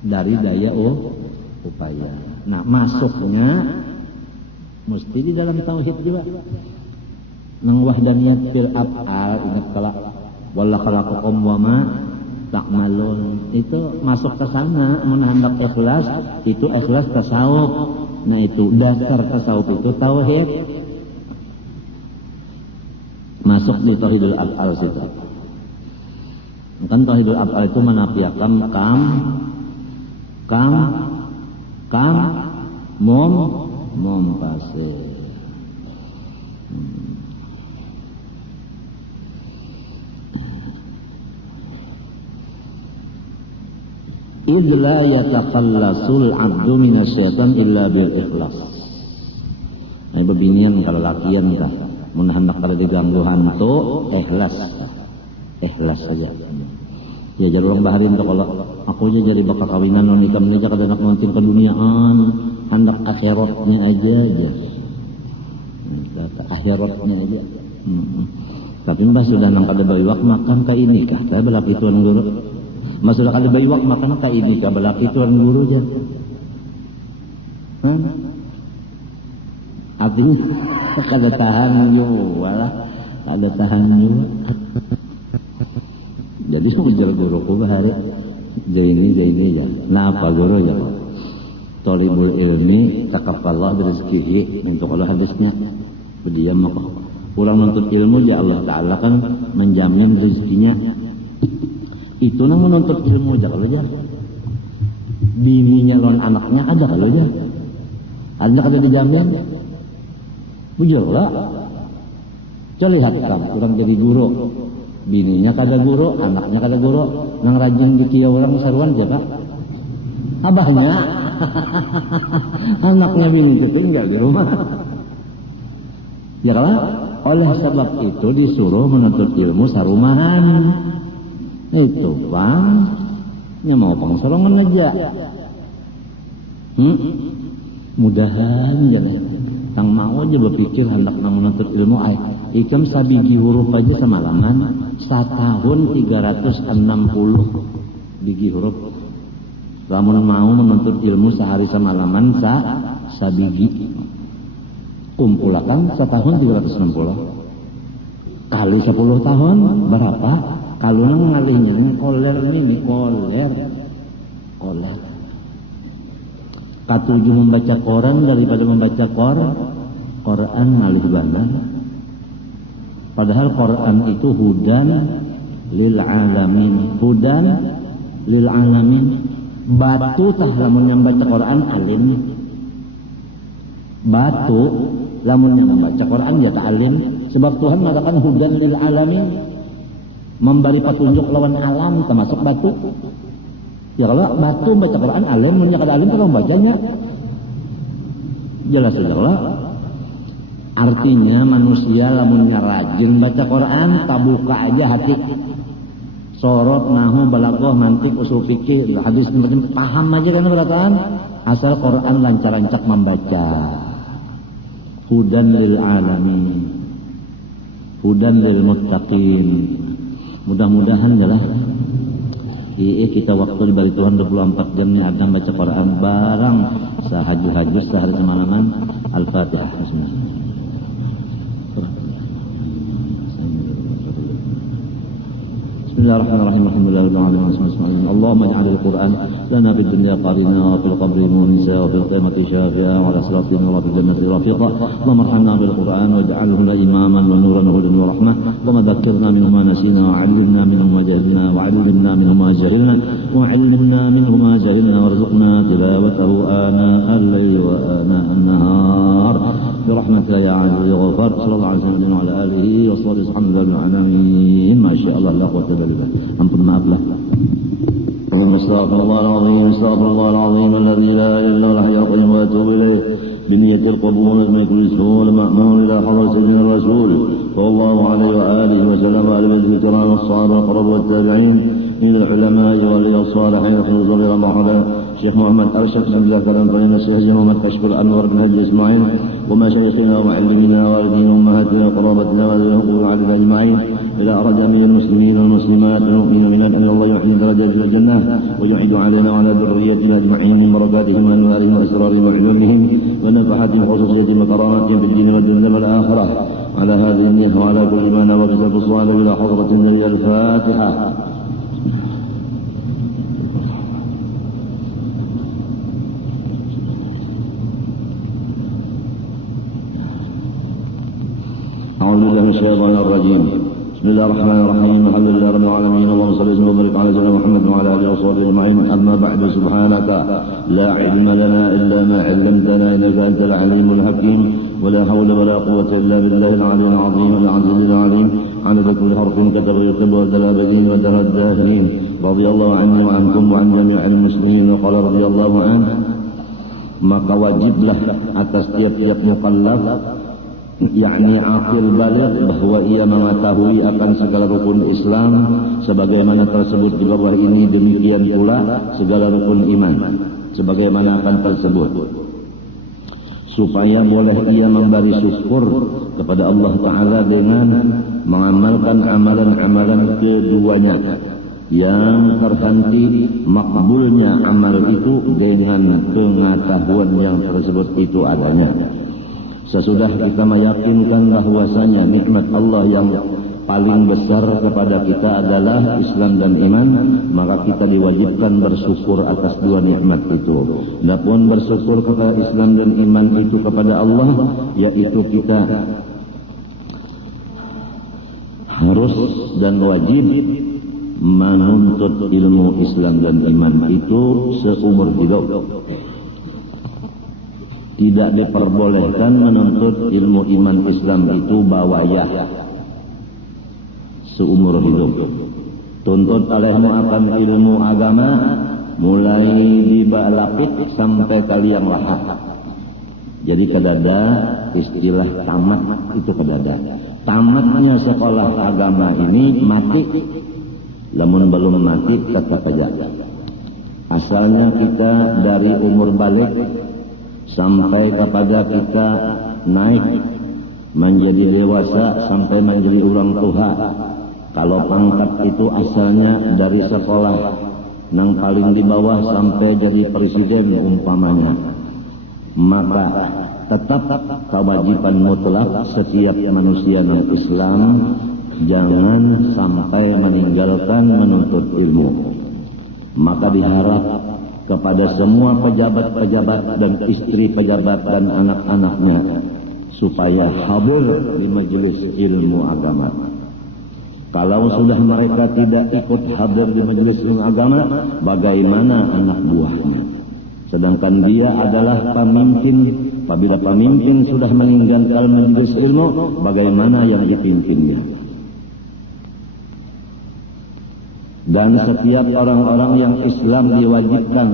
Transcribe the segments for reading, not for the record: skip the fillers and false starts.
dari daya upaya. Nah, masuknya mesti di dalam tauhid juga. Nang wahdaniyat fil af'al, ingat kala walla khalaqakum wa ma ta'malun, itu masuk ke sana. Mun hendak ikhlas, itu ikhlas tasawuf. Nah, itu dasar tasawuf itu tauhid. Masuk di tauhidul af'al situ. Kan tauhidul af'al itu menafikan kam mom pase. Idla yatakhallasul abdu minasyaitan illa bil ikhlas. Nah, bebinian kalau lakian kah mun hendak kada diganggu hantu, ikhlas saja. Ya jar urang baharin tuh kalau aku aja jadi bakal kawinan non ikam aja kada nak nonton ke duniaan, hendak akhiratnya aja. Akhiratnya aja. Tapi mbah sudah nang kada bayiwak makan ka ini kah? Saya belaki tuan guru. Mbah sudah kada bayiwak makan ka ini kah? Belaki tuan guru aja. Artinya kada tahan juga, kada tahan juga. Jadi ujar guruku bahari jaini ya. Nah apa guru ya? Tolibul ilmi takafallah rezeki untuk Allah habisnya berdiam maka kurang menuntut ilmu ya Allah Ta'ala kan menjamin rezekinya. Itu nang menuntut ilmu aja kalau ya. Bininya lawan anaknya ada kalau ya. Ada kada dijamin. Bujelah. Coba lihat kan orang jadi guru. Bininya kada guru, anaknya kada guru, nang rajin dikieu orang saruan siapa? Abahnya. Anaknya bini ketinggal di rumah. Ya kalau oleh sebab itu disuruh menuntut ilmu sarumahan. Itu bang, nya mau pangsorongan aja. Mudahan ya tang mau aja berpikir hendak nang menuntut ilmu ikam sabigi huruf aja semalaman 1 tahun 360 bigi huruf. Lamun mau menuntut ilmu sehari semalaman sabigi kumpulakan 1 tahun 360 kali 10 tahun berapa? Kalau nang ngalihnya koler ini koler katujuh membaca Quran daripada membaca Quran ngalih banget. Padahal Quran itu hudan lil alamin. Batu tah lamun membaca Quran alim. Batu lamun membaca Quran ya tak alim. Sebab Tuhan mengatakan hudan lil alamin, memberi petunjuk lawan alam termasuk batu. Ya kalau batu baca Quran alim, mun kada alim kalau bacanya jelas lah. Artinya manusia lamunnya rajin baca Quran, tabuka aja hati. Sorot, nahu, balaghah, mantik, usul fikih, hadis penting paham aja kan berataan. Asal Quran lancar-lancar membaca. Hudan lil alamin. Hudan lil muttaqin. Mudah-mudahan adalah kita waktu diberi Tuhan 24 jam ni ada baca Quran barang sehaju-haju sehari semalaman. Al-Fatihah. Bismillahirrahmanirrahim. Alhamdulillahirabbil alamin. Allahumma ij'al al-Qur'an lana fid dunya qarina wa fil qabri munisa wa fil qiyamati syafi'a wa ala siratin wa fil jannati rafiqa. Allahumma arhamna bil Qur'an waj'alhu lana imaman wa nuran wa hudan wa rahmah. Allahumma dhakkirna minhu ma nasina wa 'allimna minhu ma jahilna wa 'allimna minhu ma jahilna wa 'allimna minhu ma jahilna warzuqna tilawatahu ana al-layli wa ana an-nahar برحمتك يا عزيز يا غفار. صلى الله عليه وسلم وعلى آله وصحبه وسلم العالمين. ما شاء الله لا قوة إلا بالله. أنتم ما أبلغ. استغفر الله العظيم الذي لا إله إلا هو الحي القيوم وأتوب إليه بنية القبول من كل سهول مأمون إلى حضرة سيدنا الرسول صلى الله عليه وآله وسلم وعلى آله الكرام الصحابة القرب والتابعين من العلماء والرجال الصالحين خصوصا إلى مرحبا الشيخ محمد أرشد بن ذكرا فإن الشيخ محمد كشف الأنور بن هدي إسماعيل ومشايخنا ومعلمينا والدينا وأمهاتنا وقرابتنا والذين على أجمعين إذا أراد من المسلمين والمسلمات والمؤمنين أن الله يحيي درجات في الجنة ويعيد علينا وعلى ذريتنا أجمعين من بركاتهم وأنوارهم وأسرارهم وعلومهم ونفحاتهم وخصوصياتهم وكراماتهم في الدين والدنيا والآخرة. على هذه النية وعلى كل ما نوى بسبب الصلاة إلى حضرة النبي. الفاتحة. أعوذ بالله من الشيطان الرجيم. بسم الله الرحمن الرحيم. الحمد لله رب العالمين. اللهم صل وسلم وبارك على سيدنا محمد وعلى آله وصحبه أجمعين. أما بعد، سبحانك لا علم لنا إلا ما علمتنا إنك أنت العليم الحكيم. ولا حول ولا قوة إلا بالله العلي العظيم العزيز العليم. عدد كل حرف كتب يكتب ودل أبدين ودل الداهرين. رضي الله عني وعنكم وعن جميع المسلمين. وقال رضي الله عنه. Maka wajiblah atas tiap-tiap mukallaf, yakni akil baligh, bahwa ia mengetahui akan segala rukun Islam sebagaimana tersebut di bawah ini. Demikian pula segala rukun iman sebagaimana akan tersebut, supaya boleh ia memberi syukur kepada Allah Ta'ala dengan mengamalkan amalan-amalan keduanya, yang terhenti makbulnya amal itu dengan pengetahuan yang tersebut itu adanya. Sesudah kita meyakinkan bahwasanya nikmat Allah yang paling besar kepada kita adalah Islam dan iman, maka kita diwajibkan bersyukur atas dua nikmat itu. Adapun bersyukur kepada Islam dan iman itu kepada Allah, yaitu kita harus dan wajib menuntut ilmu Islam dan iman itu seumur hidup. Tidak diperbolehkan menuntut ilmu iman Islam itu bawayah seumur hidup. Tuntut olehmu akan ilmu agama mulai di balapit sampai kaliang lahat. Jadi kedada, istilah tamat itu kedada. Tamatnya sekolah agama ini mati. Namun belum mati tetap saja. Asalnya kita dari umur balik sampai kepada kita naik menjadi dewasa sampai menjadi orang tua. Kalau pangkat itu asalnya dari sekolah yang paling di bawah sampai jadi presiden umpamanya, maka tetap kewajiban mutlak setiap manusia yang Islam jangan sampai meninggalkan menuntut ilmu. Maka diharap kepada semua pejabat-pejabat dan istri pejabat dan anak-anaknya supaya hadir di majelis ilmu agama. Kalau sudah mereka tidak ikut hadir di majelis ilmu agama, bagaimana anak buahnya? Sedangkan dia adalah pemimpin. Apabila pemimpin sudah meninggalkan majelis ilmu, bagaimana yang dipimpinnya? Dan setiap orang-orang yang Islam diwajibkan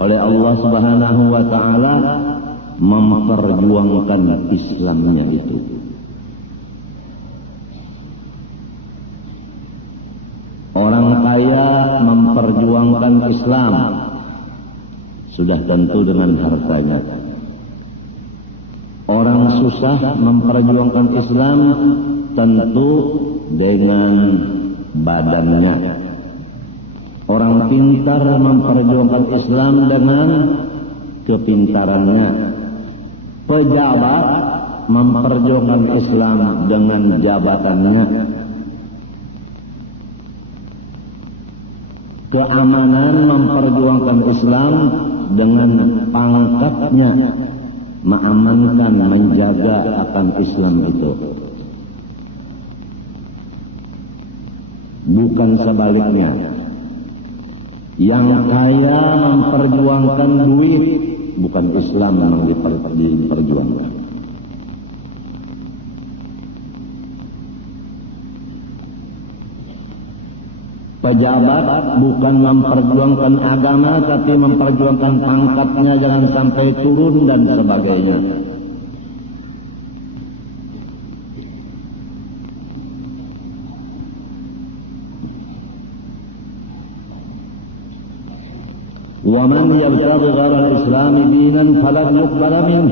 oleh Allah Subhanahu wa Ta'ala memperjuangkan Islamnya itu. Orang kaya memperjuangkan Islam sudah tentu dengan hartanya. Orang susah memperjuangkan Islam tentu dengan badannya. Orang pintar memperjuangkan Islam dengan kepintarannya. Pejabat memperjuangkan Islam dengan jabatannya. Keamanan memperjuangkan Islam dengan pangkatnya, mengamankan, menjaga akan Islam itu. Bukan sebaliknya. Yang kaya memperjuangkan duit, bukan Islam yang diperjuangkan. Pejabat bukan memperjuangkan agama, tapi memperjuangkan pangkatnya jangan sampai turun dan sebagainya. وَمَنْ يَبْتَغِ غَيْرَ الْإِسْلَامِ دِينًا فَلَنْ يُقْبَلَ مِنْهُ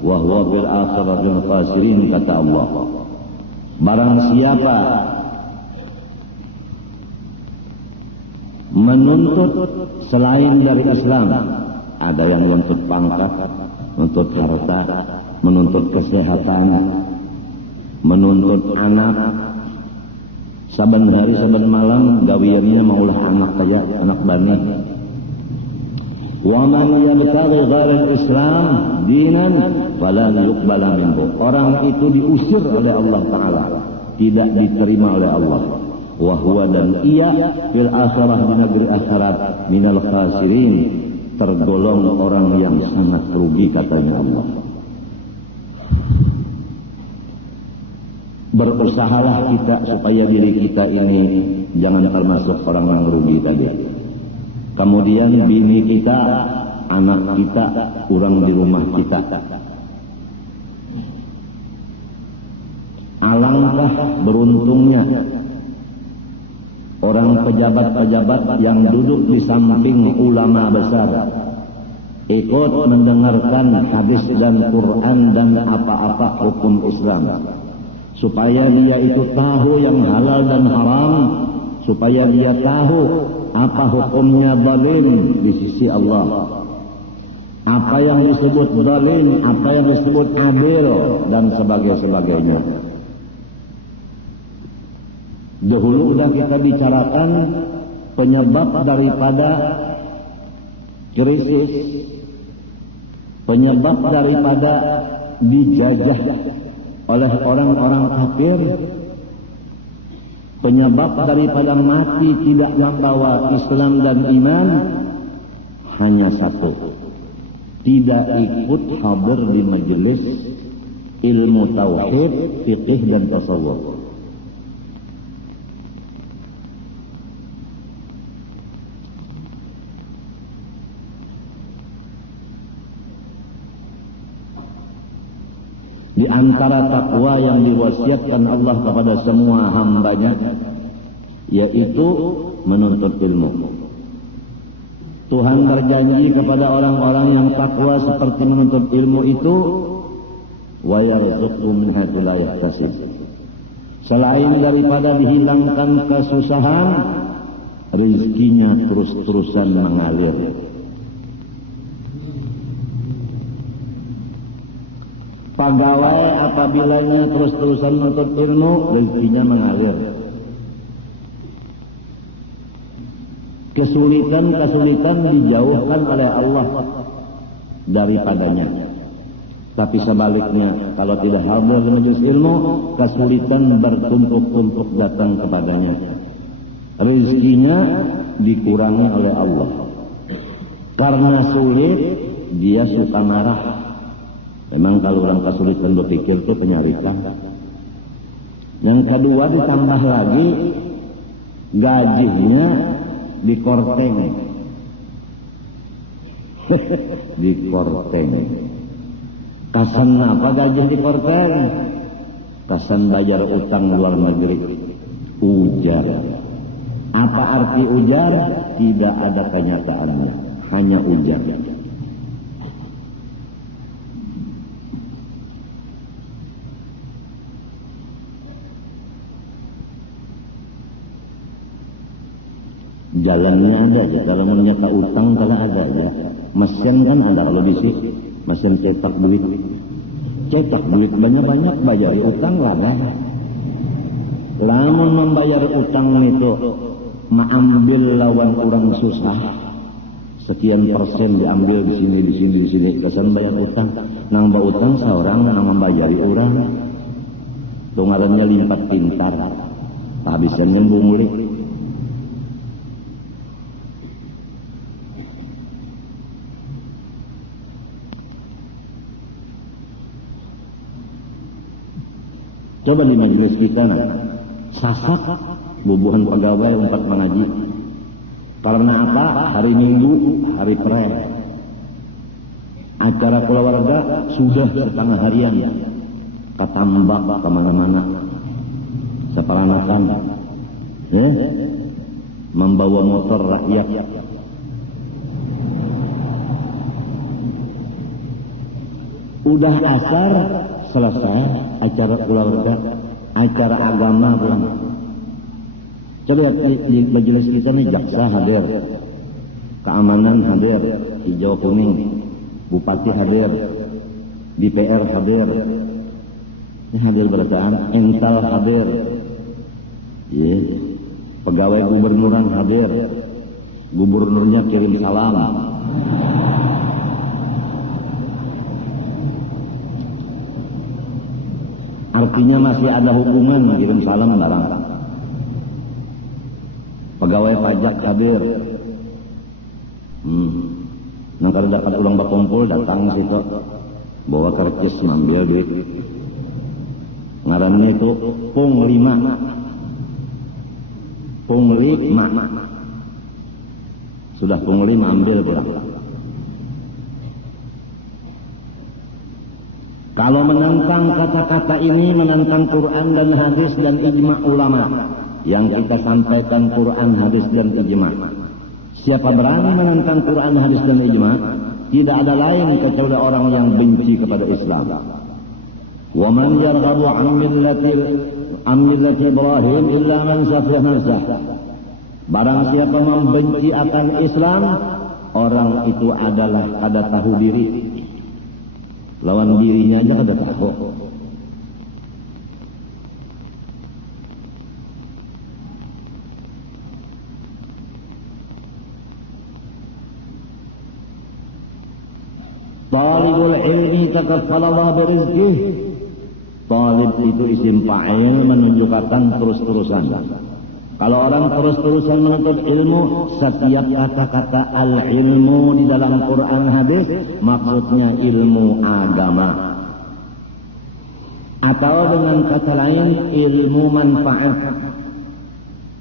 wa huwa fil akhirati minal khasirin, kata Allah. Barang siapa menuntut selain dari Islam, ada yang menuntut pangkat, menuntut harta, menuntut kesehatan, menuntut anak, saban hari saban malam gawiannya maulah anak saja, anak bani. Wa man yabtaghi ghairal Islam dinan falan yuqbala minhu. Orang itu diusir oleh Allah Ta'ala, tidak diterima oleh Allah. Wa huwa, dan ia fil akhirah, di negeri akhirat, minal khasirin, tergolong orang yang sangat rugi, katanya Allah. Berusahalah kita supaya diri kita ini jangan termasuk orang yang rugi tadi. Kemudian bini kita, anak kita, orang di rumah kita. Alangkah beruntungnya orang pejabat-pejabat yang duduk di samping ulama besar, ikut mendengarkan hadis dan Quran dan apa-apa hukum Islam, supaya dia itu tahu yang halal dan haram, supaya dia tahu apa hukumnya zalim di sisi Allah, apa yang disebut zalim, apa yang disebut adil, dan sebagainya. Dahulu sudah kita bicarakan penyebab daripada krisis, penyebab daripada dijajah oleh orang-orang kafir, penyebab daripada mati tidak membawa Islam dan iman hanya satu: tidak ikut hadir di majelis ilmu tauhid, fikih dan tasawuf. Di antara takwa yang diwasiatkan Allah kepada semua hambanya, yaitu menuntut ilmu. Tuhan berjanji kepada orang-orang yang takwa seperti menuntut ilmu itu, wa yarzuqhu min haitsu la yahtasib. Selain daripada dihilangkan kesusahan, rezekinya terus-terusan mengalir. Pegawai apabila terus-terusan menuntut ilmu, rezekinya mengalir. Kesulitan-kesulitan dijauhkan oleh Allah daripadanya. Tapi sebaliknya, kalau tidak hadir di majelis ilmu, kesulitan bertumpuk-tumpuk datang kepadanya. Rezekinya dikurangi oleh Allah. Karena sulit, dia suka marah. Memang kalau orang kesulitan berpikir itu penyaritan. Yang kedua, ditambah lagi gajinya dikorteng. Dikorteng. Kasan apa gaji dikorteng? Kasan bayar utang luar negeri. Ujar. Apa arti ujar? Tidak ada kenyataannya, hanya ujar. Jalannya ada aja, kalau menyeka utang kalau ada aja. Mesin kan ada, kalau di sini mesin cetak duit banyak-banyak, bayar utang lah. Lamun membayar utang itu mengambil lawan orang susah, sekian persen diambil di sini, kesan bayar utang, nambah utang seorang nang membayari orang, tunggalannya lipat pintar, habisannya bungulik. Coba di majelis kita sasak bubuhan pegawai empat mengaji. Karena apa? Hari Minggu, hari prayer. Acara keluarga sudah setengah harian. Katambak kemana-mana. Seperanakan. Membawa motor rakyat. Udah asar selesai acara keluarga, acara agama pulang. Coba lihat di majelis kita nih, jaksa hadir, keamanan hadir, hijau kuning, bupati hadir, DPR hadir, ini hadir berataan, ental hadir, pegawai gubernuran hadir, gubernurnya kirim salam. Artinya masih ada hubungan, kirim salam barang. Pegawai pajak hadir. Nah kalau dapat ulang berkumpul datang situ, bawa kertas ngambil duit. Ngarannya itu punglima. Punglima. Sudah punglima ambil pulang. Kalau menentang kata-kata ini, menentang Quran dan hadis dan ijma' ulama yang kita sampaikan, Quran, hadis dan ijma'. Siapa berani menentang Quran, hadis dan ijma', tidak ada lain kecuali orang yang benci kepada Islam. Wa man yarghabu an millati Ibrahim illa man safiha nafsah. Barang siapa membenci akan Islam, orang itu adalah kada tahu diri. Lawan dirinya aja kada tahu. Talibul ilmi takaffalallah birizqih. Talib itu isim fa'il menunjukkan terus-terusan. Kalau orang terus-terusan menuntut ilmu, setiap kata-kata al-ilmu di dalam Quran hadis maksudnya ilmu agama. Atau dengan kata lain ilmu manfaat.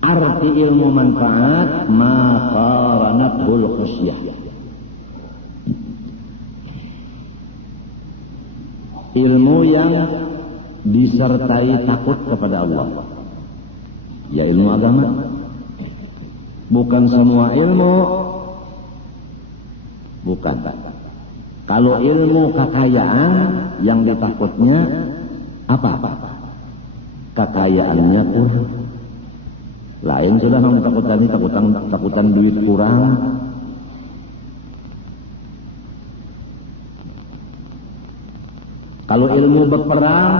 Arti ilmu manfaat ma qaranatul khusyah. Ilmu yang disertai takut kepada Allah. Ya ilmu agama. Bukan semua ilmu. Bukan. Kalau ilmu kekayaan yang ditakutnya apa? Kekayaannya kurang. Lain sudah takutan duit kurang. Kalau ilmu berperang,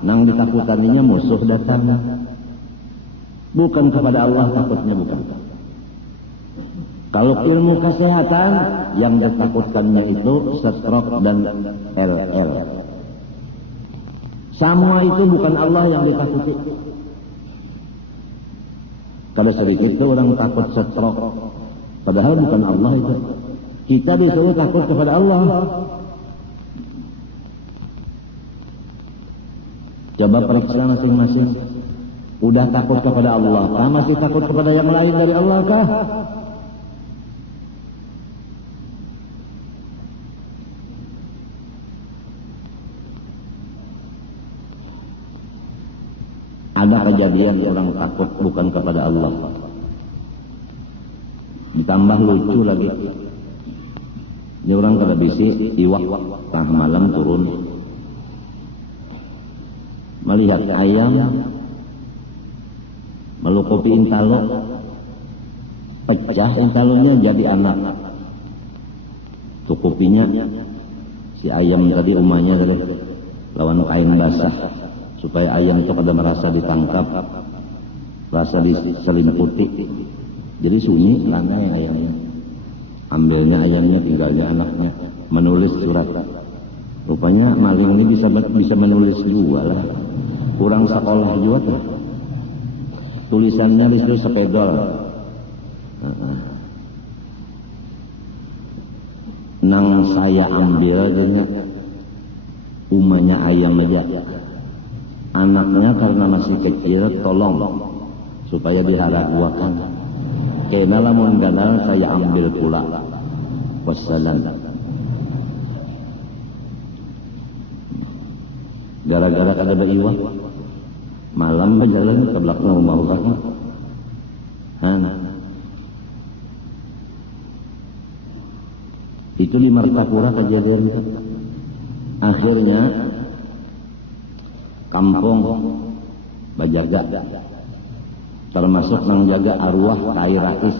nang ditakutaninya musuh datang. Bukan kepada Allah takutnya, bukan. Kalau ilmu kesehatan, yang ditakutkannya itu stroke dan LL. Semua itu bukan Allah yang ditakuti. Kalau sedikit itu orang takut stroke, padahal bukan Allah itu. Kita disuruh takut kepada Allah. Coba periksa masing-masing. Udah takut kepada Allah kah? Masih takut kepada yang lain dari Allah kah? Ada kejadian orang takut bukan kepada Allah. Ditambah lucu lagi. Ini orang kada bisi, iwak tengah malam turun. Melihat ayam melukupi intalo, pecah intalonya jadi anak. Tukupinya si ayam tadi umahnya tadi lawan kain basah supaya ayam itu pada merasa ditangkap, merasa diselimputi. Jadi sunyi langai ayamnya. Ambilnya ayamnya, tinggalnya anaknya. Menulis surat. Rupanya maling ini bisa menulis juga lah. Kurang sekolah juga tuh. Tulisannya itu sepedol. Nang saya ambil dengan umahnya ayam aja. Anaknya karena masih kecil tolong supaya diharaguakan. Kena lamun ganal saya ambil pula. Wassalam. Gara-gara kada beriwak. Malam berjalan ke belakang rumah orang. Itu di Martapura kejadian itu. Akhirnya kampung bajaga termasuk nang jaga arwah Kai Rais.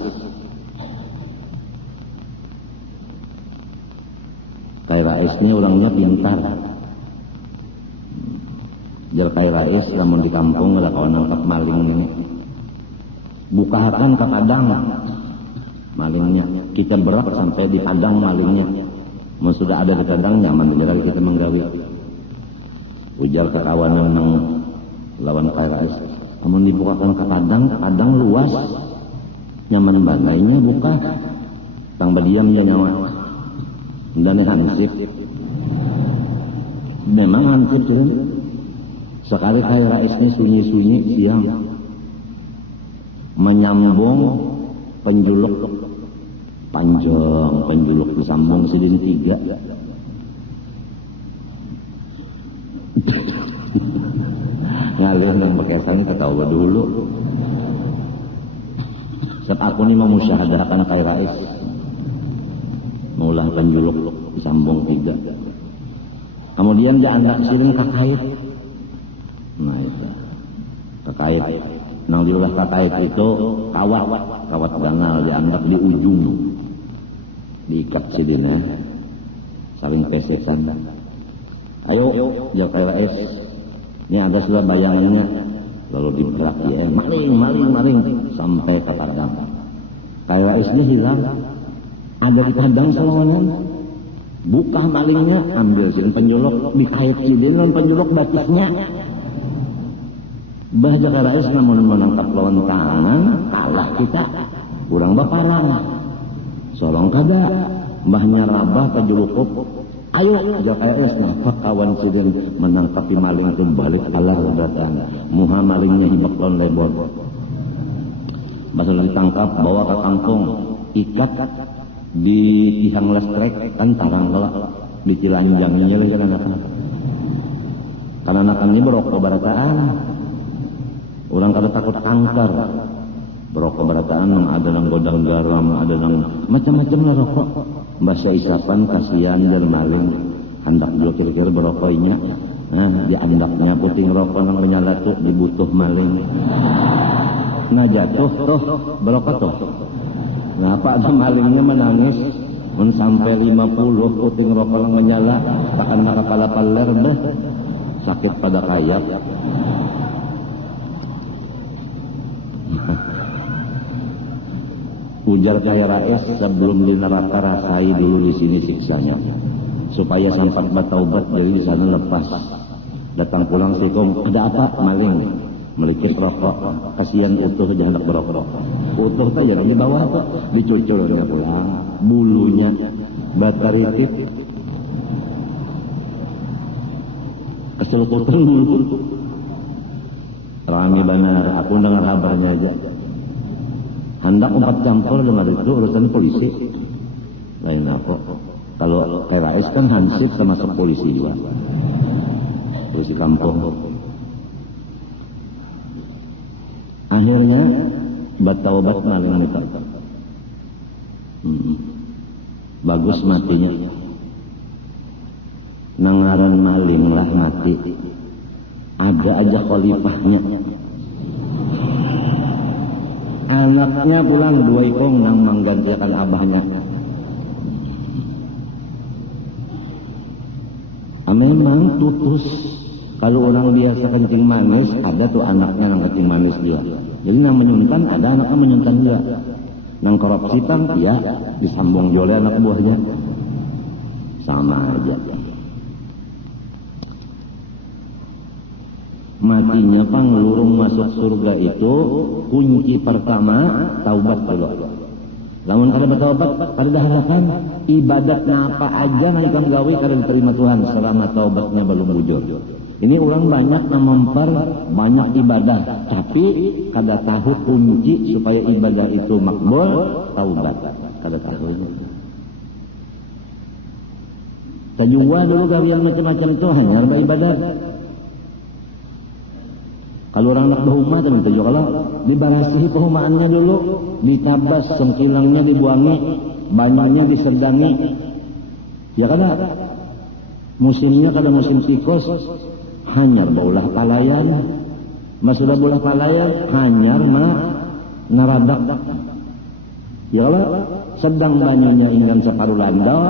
Kai Rais ini orangnya pintar. Jar Kai Rais namun di kampung ada kawan nangkap maling ini. Bukakan ke padang malingnya. Kita berak sampai di padang malingnya. Mau sudah ada di padang nyaman berarti kita menggawi. Ujar ke kawanan nang lawan Kai Rais. Namun dibukakan ke padang luas. Nyaman banainya buka. Tang badiam dia nyawa. Dan hansip. Memang hansip tuh. Sekali Kai Rais ini sunyi-sunyi siang. Menyambung penjuluk panjang, penjuluk disambung sidin 3. Ngalih nang bekesan ketawa dulu. Sebab aku ini memusyahadahkan Kai Rais. Mengulah penjuluk disambung 3. Kemudian dia andak siling kakait. Nah itu kakait. Nang diulah kakait itu kawat ganal diandak di ujung. Diikat sidinnya. Saling pesekan. Ayo, jauh Kai Rais. Ini ada sudah bayangannya. Lalu diberak dia, maling sampai ke padang. Kai Rais ini hilang. Ada di padang salawanan. Buka malingnya, ambil sin penjuluk, dikait sidin dan penjuluk batisnya. Bahja Kai Rais namun menangkap lawan tangan, kalah kita. Kurang baparang. Solong kada, mbahnya rabah ke julukup. Ayo, Kai Rais nampak kawan sidin menangkapi maling itu balik alah datang. Muha malingnya hibak lawan lebor. Basal ditangkap, bawa ke kampung, ikat di tiang listrik kan tarang kelak di cilanjangnya lagi kan anak ini berokok barataan. Orang kada takut kanker. Berokok barataan ada nang godang garam, ada nang macam-macam lah rokok. Bahasa isapan kasihan dan maling. Hendak dulu kira-kira berokoknya. Nah, di andaknya puting rokok nang menyala tuh dibutuh maling. Nah jatuh tuh berokok tuh. Ngapa ada malingnya menangis? Sampai 50 puting rokok nang menyala. Takkan nak kepala paler beh. Sakit pada kayap. Ujar Kai Rais sebelum di neraka rasai dulu di sini siksanya supaya sampai bertaubat dari di sana lepas. Datang pulang sikum ada apa maling melikit rokok kasihan utuh aja hendak berokok utuh saja di bawah tuh dicucul dia pulang bulunya bataritik keseluputan bulu rami benar. Aku dengar kabarnya aja. Hendak 4 campur dengan itu urusan polisi. Lain apa? Kalau Kai Rais kan hansip termasuk polisi juga. Polisi kampung. Akhirnya bertaubat maling itu. Bagus matinya. Nangaran maling lah mati. Ada aja khalifahnya. Anaknya pulang 2 ikong nang menggantikan abahnya. Memang tutus. Kalau orang biasa kencing manis, ada tuh anaknya yang kencing manis dia. Jadi nang menyuntan, ada anaknya menyuntan dia. Nang korupsi tang, ya disambung oleh anak buahnya. Sama aja. Matinya panglurung masuk surga itu kunci pertama taubat dulu. Lamun kada bertaubat kada harapan ibadatna apa aja nang gawe kada diterima Tuhan selama taubatnya belum bujur. Ini orang banyak mempar banyak ibadah tapi kada tahu kunci supaya ibadah itu makbul taubat kada tahu. Tajua dulu gawian macam-macam tuh hanya ibadah. Kalau orang nak berhumah teman tujuh kalau dibarasihi pehumaannya dulu, ditabas sengkilangnya dibuangi, banyaknya disedangi, ya kan? musimnya kada musim tikus hanyar baulah palayan, masudah bolah palayan hanyar naradak. Ya Allah, sedang banyunya ingin separuh landau,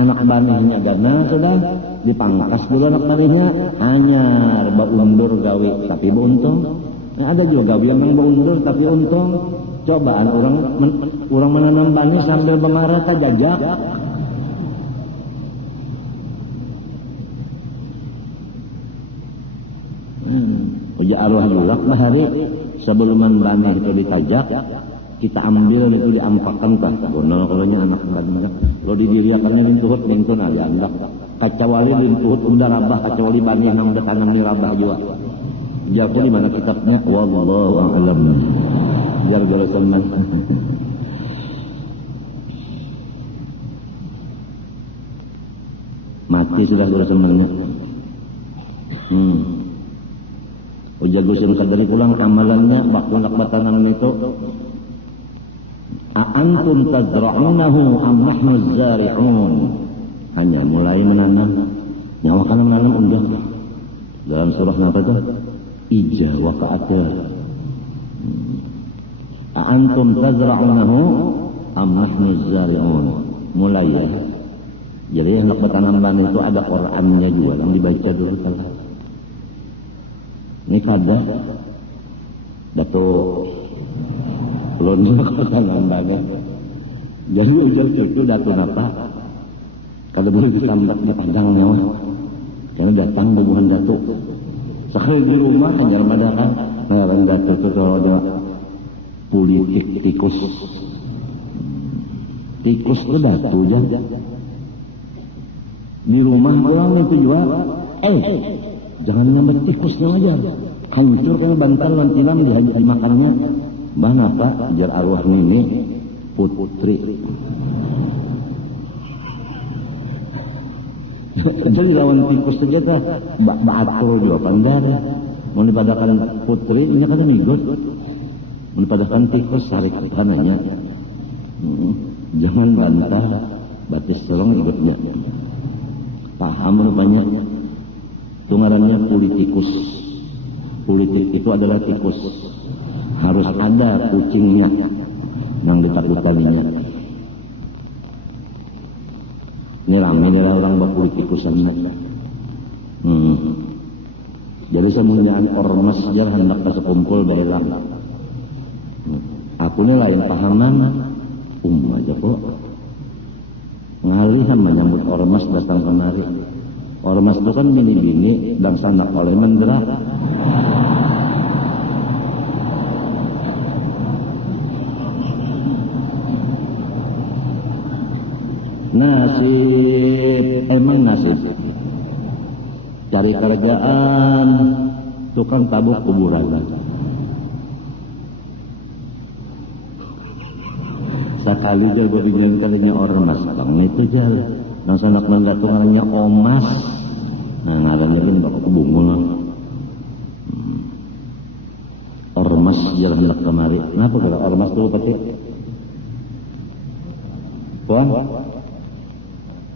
anak banihnya gana sudah dipangkas dulu anak banihnya hanyar baundur gawe tapi buntung. Nah, ada juga gawe yang baundur tapi untung. Cobaan orang menanam banyuh sambil bemarah tak jajak. Uja arwah julak bahari sebelum banyuh itu ditajak, kita ambil itu diampakan ke gonol kalanya anak kadang lo didiriakannya lintuhut lingkun ada andak kacawali lintuhut udah rabah kacawali bani yang udah tanam ni rabah juga jago di mana kitabnya wallahu a'lam biar gula Salman mati sudah gula Salman ujago sun kadari pulang amalannya bakul nak batanam itu A'antum tazra'unahu am nahnu zari'un. Hanya mulai menanam. Nyawa kana menanam undak. Dalam surah apa itu? Ija waqa'ata. A'antum tazra'unahu am nahnu zari'un. Mulai ya. Jadi yang nak bertanam itu ada Qur'annya juga yang dibaca dulu kalau. Ini kada Datuk Lon tanam banget. Jadi ujar itu Datuk apa? Kada boleh ditambah di padang nyawa. Karena datang bubuhan Datuk. Sekali di rumah hanya madakan ngaran Datuk itu kalau ada politik tikus. Tikus itu Datuk aja. Di rumah orang itu juga jangan ngambil tikusnya aja. Hancur karena bantal lantilam dimakannya. Mana Pak jar arwah ini putri. Jadi lawan tikus saja kah baatur juga pandar. Mau dipadakan putri ini kan migot. Mau dipadakan tikus sarik kanannya. Jangan bantah batis serong ikutnya. Paham rupanya. Tungarannya politikus. Politik itu adalah tikus. Harus ada kucingnya yang ditakutaninya. Ini ramai nih orang berpolitikusannya. Jadi semuanya ormas jar hendak sekumpul berelang. Aku ini lain pahaman aja kok. Ngalih sama nyambut ormas datang kemari. Ormas itu kan bini-bini dan sanak oleh mendera. Nasib, emang nasib. Cari kerjaan, tukang tabuk kuburan. Sekali dia berikan kalinya ormas, bang itu jal. Nang sanak menggatungannya omas, nah ngarannya kan bapak kebungul. Ormas jalan hendak kemari. Kenapa kira ormas itu pati? Puan?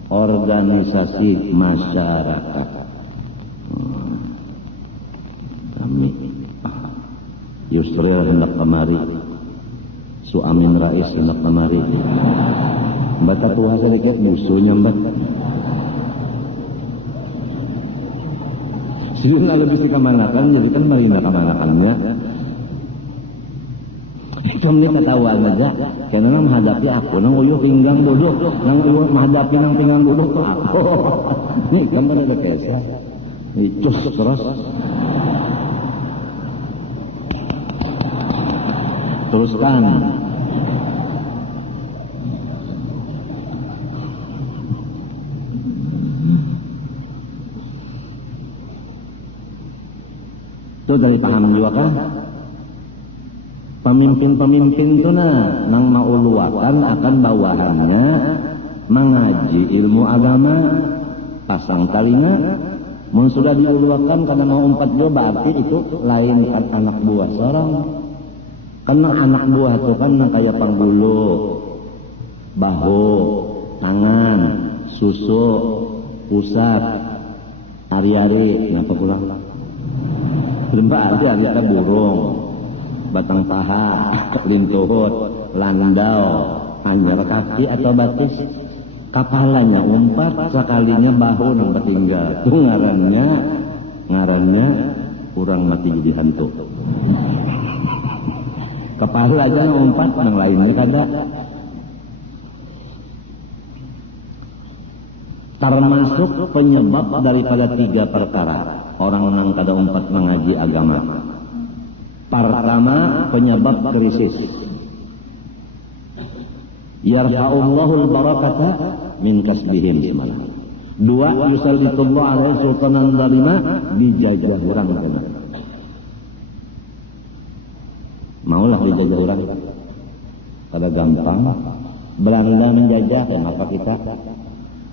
Organisasi masyarakat. Kami Yusril hendak kemari, Suamin Rais hendak kemari. Mbak tua sedikit musuhnya mbak. Sehingga lebih dikamanakan, jadi kan bagaimana kamanakannya? Kami ketahuan aja, karena nang menghadapi aku, nang uyuh pinggang duduk, nang uyuh menghadapi nang pinggang duduk tuh aku. Ini kan ada pesa, ini cus terus. Teruskan. Itu dari paham juga kan? Pemimpin-pemimpin itu nang mauluakan akan bawahannya mengaji ilmu agama pasang talinya mun sudah diuluakan karena mau umpat juga berarti itu lain kan anak buah seorang karena anak buah itu kan kayak panggulu bahu tangan susuk pusat Ari-ari ngapa pulang? Lemba aja ada burung, batang taha, lintuhut, landau, anyar kaki atau batis. Kapalanya umpat, sekalinya bahu nang tinggal. Itu ngarannya kurang mati jadi hantu. Kepala aja umpat, nang lainnya kada. Termasuk penyebab daripada 3 perkara orang yang kada umpat mengaji agama. Pertama, penyebab krisis. Yarfa'ullahul barakata min kasbihim. 2, yusallitullah alaihi sultanan dalima, dijajah orang. Maulah dijajah orang. Kada gampang. Belanda menjajah, kenapa kita?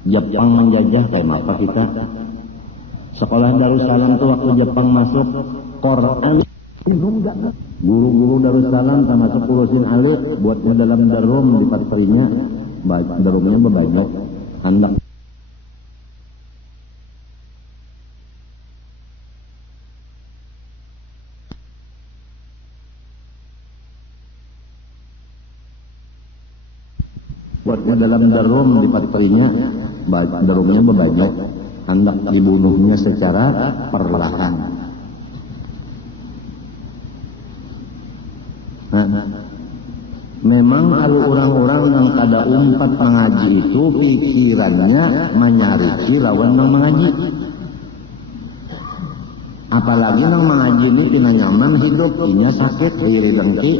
Jepang menjajah, kenapa kita? Sekolah Darussalam itu waktu Jepang masuk, Quran guru-guru Darussalam termasuk Ulusin Alif buatnya dalam darum di patrinya, darumnya berbanyak hendak buatnya dalam darum di patrinya, darumnya berbanyak hendak dibunuhnya secara perlahan. Nah, memang kalau orang-orang yang kada umpat mengaji itu pikirannya menyariki lawan yang mengaji. Apalagi yang mengaji ini tina nyaman hidup, inya sakit, diri dengki.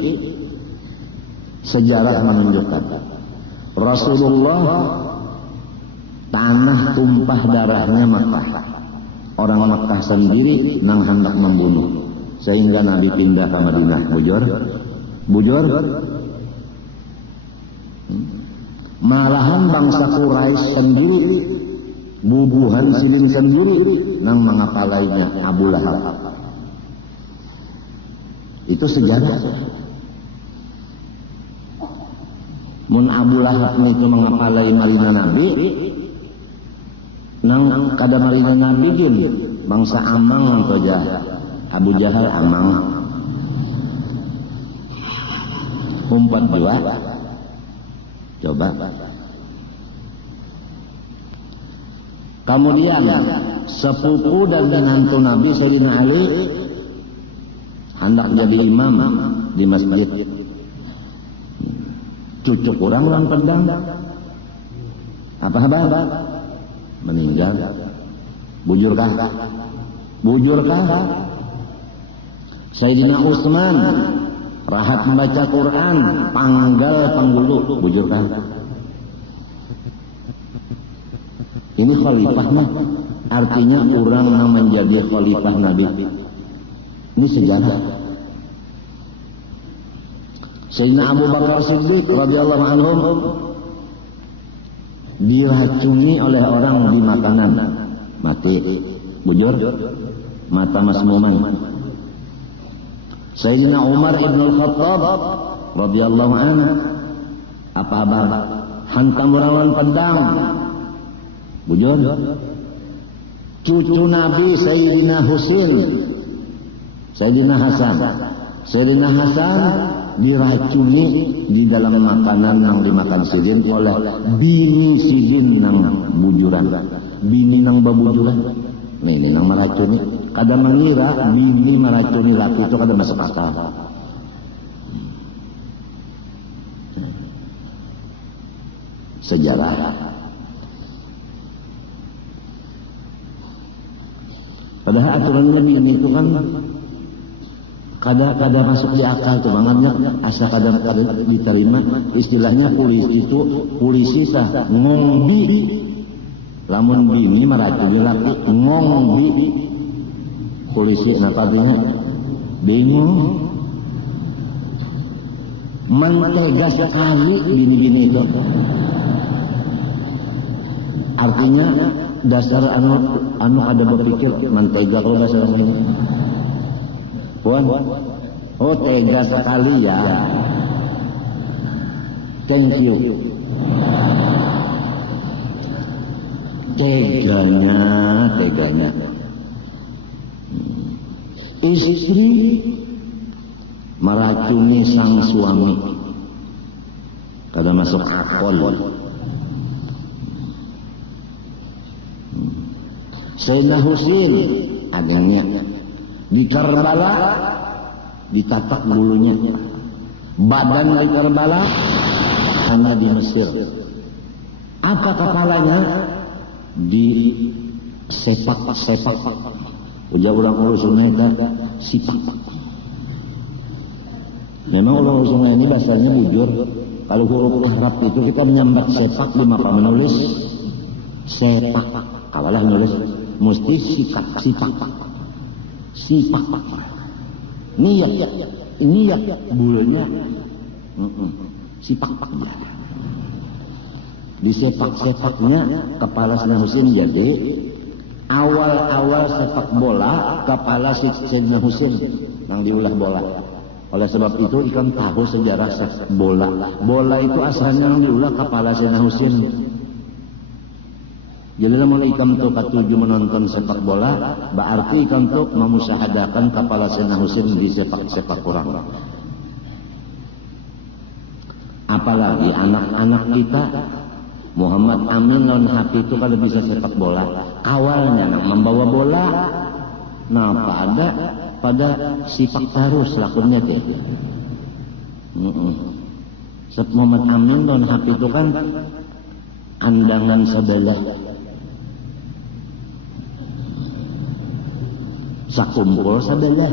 Sejarah menunjukkan Rasulullah tanah tumpah darahnya Makkah. Orang Makkah sendiri nang hendak membunuh, sehingga Nabi pindah ke Madinah. Bujur. Malahan bangsa Quraisy sendiri, bubuhan silin sendiri nang mengapalainya Abu Lahab. Itu sejarah. Mun Abu Lahab itu mengapalai marina Nabi, nang kada marina Nabi gini, bangsa Amang atau Abu Jahal Amang. Umpat dua, coba. Kemudian sepupu dan menantu Nabi Sayyidina Ali hendak jadi imam di masjid. Cucu kurang lang pedang. Apa kabar? Meninggal. Bujurkah? Sayyidina Utsman rahat membaca Quran, panggal panggulu, bujurkan. Ini khalifah mah, artinya orang yang menjadi khalifah Nabi. Ini sejarah. Sayyidina Abu Bakar Siddiq radhiyallahu anhu diracuni oleh orang di makanan, mati, bujur, mata masmuman. Sayyidina Umar ibn al-Khattab radhiyallahu anhu apa kabar? Hantam rawan pedang, bujur. Cucu Nabi Sayyidina Husain, Sayyidina Hasan diracuni di dalam makanan yang dimakan sidin oleh bini sidin nang bujuran, bini nang babujuran. Ini nang meracuni. Kada mengira bini meracuni laki itu kada masuk akal. Sejarah. Padahal aturannya bini itu kan kada masuk di akal tuh bangetnya, asa kada diterima. Istilahnya polisi sah ngombi. Lamun bini meracuni laki ngombi. Polisi napadinya bingung, mentega sekali bini-bini itu. Artinya dasar anu ada berpikir mentega kalau dasar ini. Puan, oh tega sekali ya. Thank you. Teganya. Istri meracuni sang suami kada masuk akal. Sayyidina Husain adanya di Karbala ditatak bulunya, badan di Karbala hanya di Mesir. Apa kepalanya? Di sepak. Ujar orang urus sungai sipak. Memang orang sungai ini bahasanya bujur. Kalau huruf Arab itu kita menyambat sepak di mapa menulis sepak. Awalah menulis mesti sipak. Niat bulannya sipak dia. Di sepak-sepaknya kepala Sayyidina Husain jadi awal sepak bola kepala Sayyidina Husain yang diulah bola. Oleh sebab itu ikan tahu sejarah sepak bola. Bola itu asalnya yang diulah kepala Sayyidina Husain. Jadi mulai ikan tu katuju menonton sepak bola, berarti ikan tu memusahadakan kepala Sayyidina Husain di sepak orang. Apalagi anak-anak kita Muhammad Amin non Hafi itu kalau bisa sepak bola, awalnya membawa bola, nah pada sipak terus lakunya deh. Muhammad Amin non Hafi itu kan andangan sebelah, sakumpul sebelah.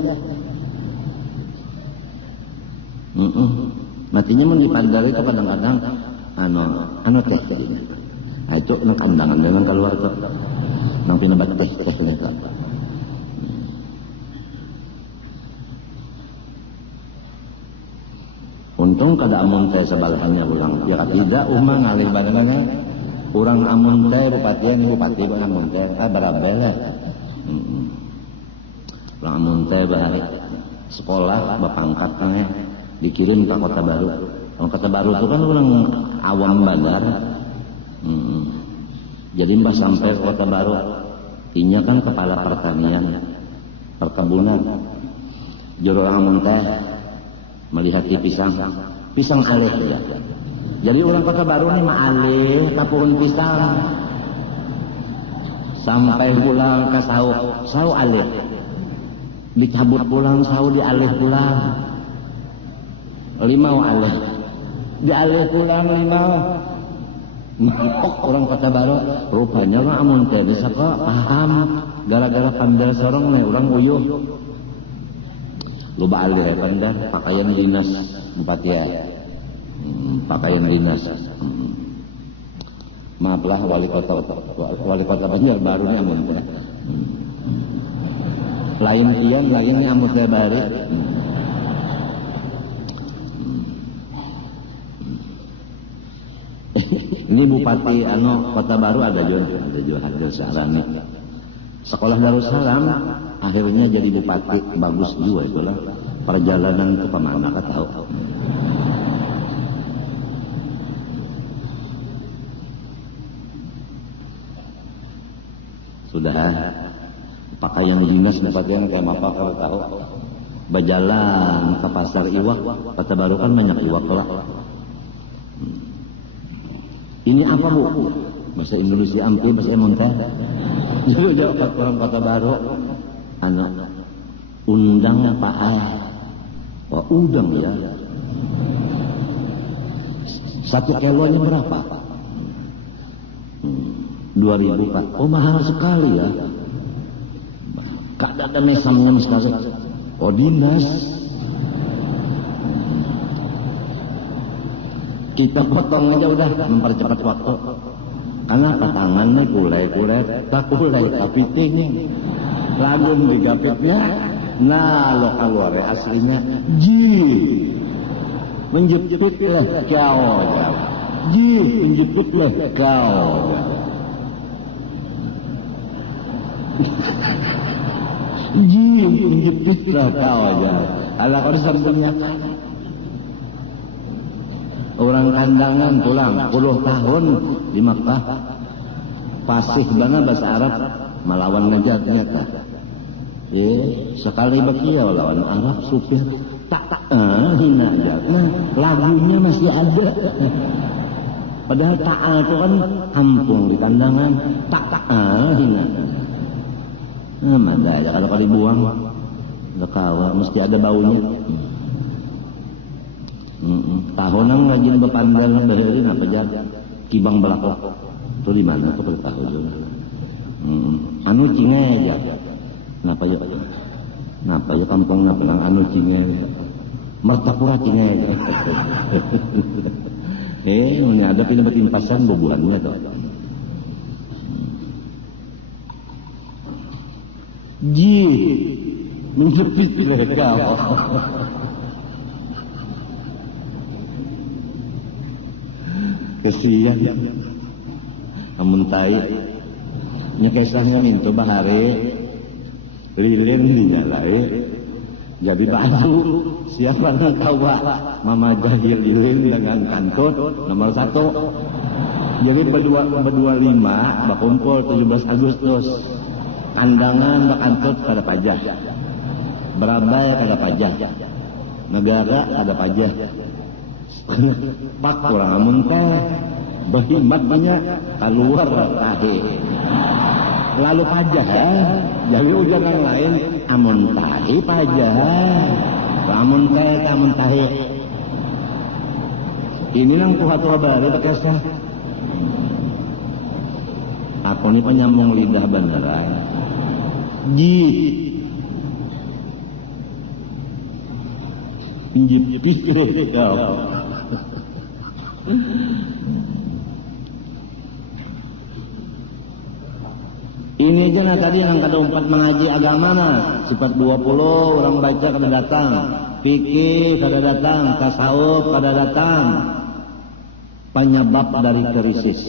Matinya mendipandari itu kadang-kadang anu teh. Nah itu nang kandangan dengan keluar tuh. Nang pinabat teh itu. Untung kada amun teh sebalahannya ulang. Ya tidak umah ngalir badannya. Urang amun teh bupati ku amun teh barabel. Urang amun teh bahari sekolah bapangkat teh dikirim ke Kota Baru. Kota Baru itu kan orang awam bandar. Jadi mbah sampai ke Kota Baru, inya kan kepala pertanian, perkebunan. Juru amun teh melihat pisang alih ya. Jadi orang Kota Baru ini maalih tapuhun pisang. Sampai pulang ke sau alih. Dicabut pulang sau dialih pulang. 5 alih. Dialih pulang 5. Mapok orang Kota Baru. Rupanya mah amun teh bisa kok paham. Gara-gara pandal sorong nih orang uyuh. Loba alih pandal pakaian dinas bupati ya. Pakaian dinas. Maaflah wali kota Banjarbaru ini amun teh. Lain kian lain amun teh bari. Ini Bupati Kota Baru ada juga Hadir Syahrani. Sekolah Darussalam akhirnya jadi bupati, bagus juga itulah. Perjalanan ke kemana ka tahu. Sudah pakaian dinas bupatian kayak apa kalau tahu. Berjalan ke pasar iwak, Kota Baru kan banyak iwak lah. Ini apa bu? Bahasa Indonesia ampi, bahasa Montah. Jadi jawab orang Kota Baru. Undang Pak Wah udang ya. 1 kilonya berapa? 2.000 Pak. Oh mahal sekali ya. Kada ada mesamnya sekali. Oh dinas. Kita potong aja udah mempercepat waktu. Karena tangannya kulai tak kulai tapi ini lagun digapitnya. Nah lo keluar aslinya menjepitlah kau. Menjepitlah kau. Menjepitlah kau aja. Ala kau disambungnya. Orang kandangan pulang 10 tahun di Makkah. Fasih banget bahasa Arab melawan Najd ternyata. Sekali bakia lawan Arab supir tak hina aja. Nah, lagunya masih ada. Padahal ta'al itu kan kampung di kandangan. Tak hina. Nah, mana aja kalau dibuang. Lekawa mesti ada baunya. Tahunan ngajin bepandang beherin apa aja. Kibang belakok. Itu di mana tuh tahu juga. Anu cinge aja. Napa ya kampung napa nang anu cinge. Martapura cinge. Ini ada pindah pasan bubuhannya tuh. Menjepit mereka. Kesian. Amun tai nya kisahnya mintu bahare lilin dinyalai jadi batu siapa yang tahu mama jahil lilin dengan kantut nomor 1 jadi berdua 5 bakumpul 17 Agustus kandangan bakantut kada pajah Berabai kada pajah negara kada pajah pak kurang amun teh berhimmat banyak keluar tahe lalu pajah jadi ujar yang lain amun tahe pajah amun tahe ini nang kuhat wabari bekesah aku ini penyambung lidah beneran pikir ini aja nah tadi yang kada umpat mengaji agama nah sifat 20 orang baca kada datang fikih kada datang tasawuf kada datang penyebab dari krisis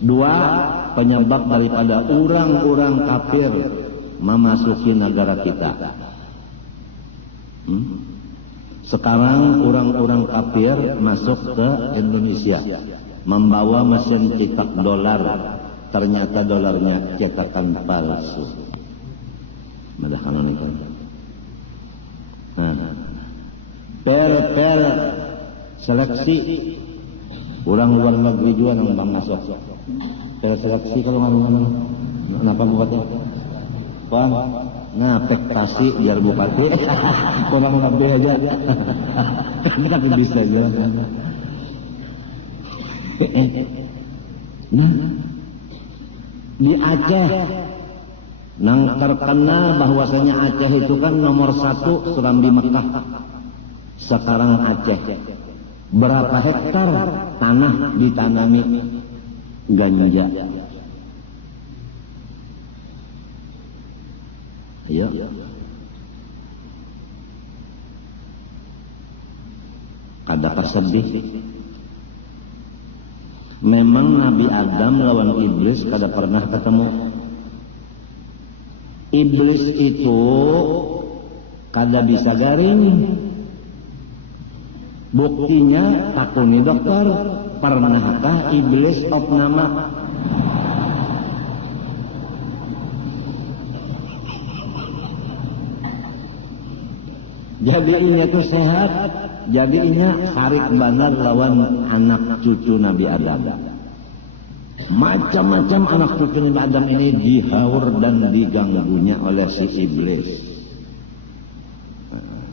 2 penyebab daripada orang-orang kafir memasuki negara kita sekarang orang-orang kafir masuk ke Indonesia membawa mesin cetak dolar ternyata dolarnya cetakan palsu. Madah kanon itu. Per seleksi orang luar negeri juga yang bang masuk. Per seleksi kalau ngomong kenapa buatnya? Bang, pektasi biar bupati. Kurang lebih aja. Kan bisa aja. Di Aceh nang terkenal bahwasanya Aceh itu kan nomor 1 Serambi Mekah sekarang Aceh berapa hektar tanah ditanami ganja ayo kada tersedih. Memang Nabi Adam lawan Iblis kada pernah ketemu. Iblis itu kada bisa garing. Buktinya takuni dokter, pernahkah Iblis opnama? Jadi ini itu sehat. Jadi ini sarik banar lawan anak cucu Nabi Adam. Macam-macam anak cucu Nabi Adam ini dihaur dan diganggunya oleh si Iblis.